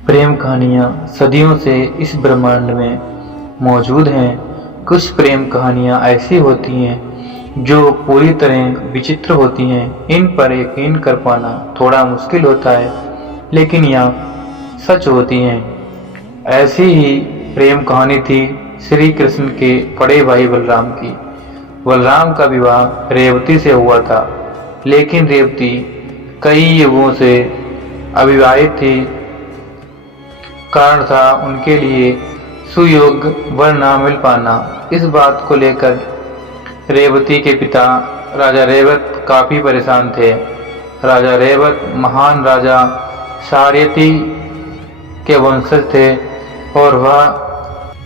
प्रेम कहानियाँ सदियों से इस ब्रह्मांड में मौजूद हैं। कुछ प्रेम कहानियाँ ऐसी होती हैं जो पूरी तरह विचित्र होती हैं। इन पर यकीन कर पाना थोड़ा मुश्किल होता है, लेकिन यह सच होती हैं। ऐसी ही प्रेम कहानी थी श्री कृष्ण के बड़े भाई बलराम की। बलराम का विवाह रेवती से हुआ था, लेकिन रेवती कई युगों से अविवाहित थी। कारण था उनके लिए सुयोग्य वर न मिल पाना। इस बात को लेकर रेवती के पिता राजा रेवत काफी परेशान थे। राजा रेवत महान राजा सात्यकी के वंशज थे और वह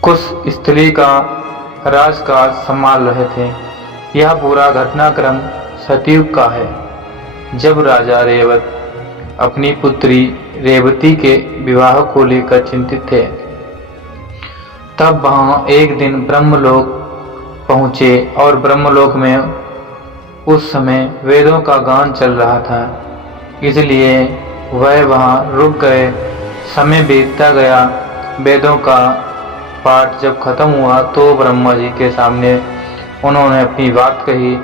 कुश स्थली का राजकाज संभाल रहे थे। यह पूरा घटनाक्रम सतयुग का है, जब राजा रेवत अपनी पुत्री रेवती के विवाह को लेकर चिंतित थे। तब वहां एक दिन ब्रह्मलोक पहुंचे और ब्रह्मलोक में उस समय वेदों का गान चल रहा था, इसलिए वह वहां रुक गए। समय बीतता गया। वेदों का पाठ जब खत्म हुआ तो ब्रह्मा जी के सामने उन्होंने अपनी बात कही,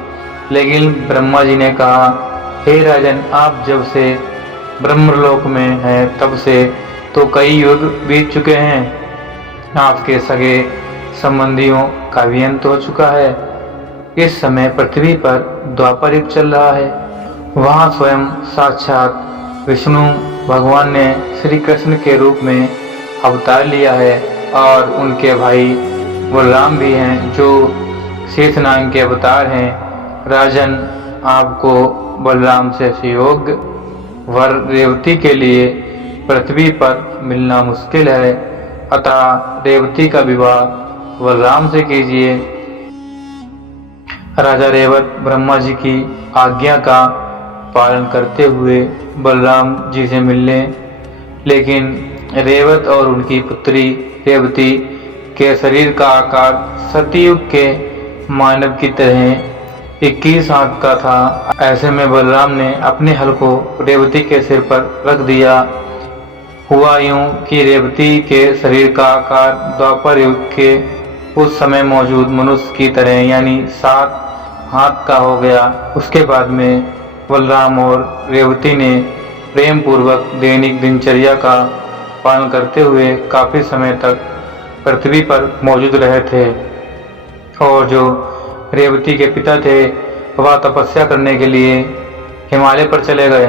लेकिन ब्रह्मा जी ने कहा, हे राजन, आप जब से ब्रह्मलोक में हैं तब से तो कई युग बीत चुके हैं। आपके सगे संबंधियों का भी अंत हो चुका है। इस समय पृथ्वी पर द्वापर युग चल रहा है। वहाँ स्वयं साक्षात विष्णु भगवान ने श्री कृष्ण के रूप में अवतार लिया है और उनके भाई बलराम भी हैं जो शेषनाग के अवतार हैं। राजन, आपको बलराम से सुयोग्य वर रेवती के लिए पृथ्वी पर मिलना मुश्किल है, अतः रेवती का विवाह बलराम से कीजिए। राजा रेवत ब्रह्मा जी की आज्ञा का पालन करते हुए बलराम जी से मिलने, लेकिन रेवत और उनकी पुत्री रेवती के शरीर का आकार सतयुग के मानव की तरह 21 हाथ का था। ऐसे में बलराम ने अपने हल को रेवती के सिर पर रख दिया। हुआ यूं कि रेवती के शरीर का आकार द्वापर युग के उस समय मौजूद मनुष्य की तरह यानी 7 हाथ का हो गया। उसके बाद में बलराम और रेवती ने प्रेम पूर्वक दैनिक दिनचर्या का पालन करते हुए काफी समय तक पृथ्वी पर मौजूद रहे थे। और जो रेवती के पिता थे वह तपस्या करने के लिए हिमालय पर चले गए।